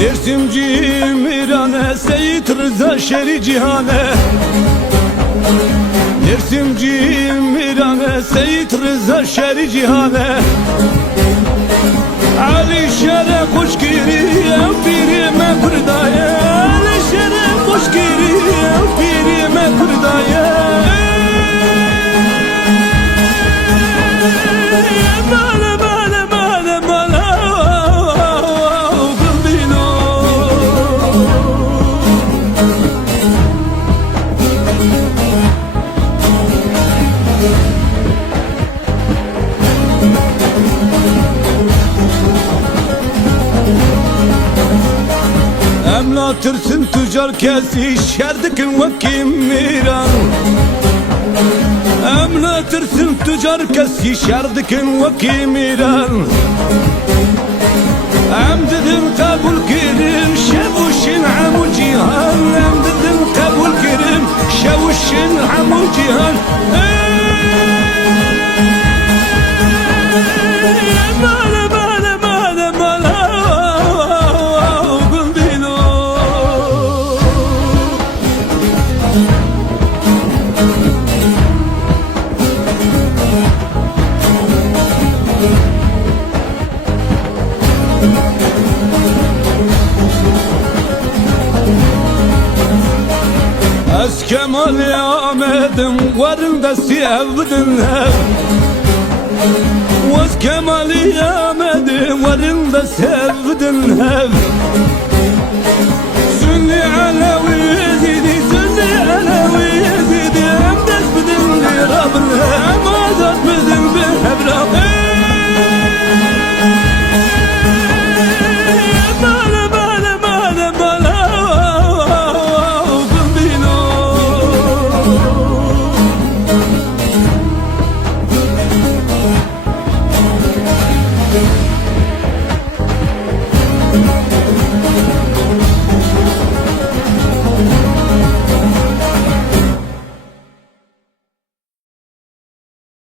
Dersimci Mirane Seyit Rıza Şeri Cihane Dersimci Mirane Seyit Rıza Şeri Cihane Ali Şere hoş giriye birime kurdaya Ali Şere hoş giriye birime kurdaya Emla tırsın tüccar kesi şerdikin vekim miran Emla tırsın tüccar kesi şerdikin vekim miran Em dedim kabul kirim şevuşin amu cihan Em dedim kabul kirim şevuşin amu cihan Ez Kemal Ahmet'im varında sevdin Ez Kemal Ahmet'im varında sevdin Sünni Alevi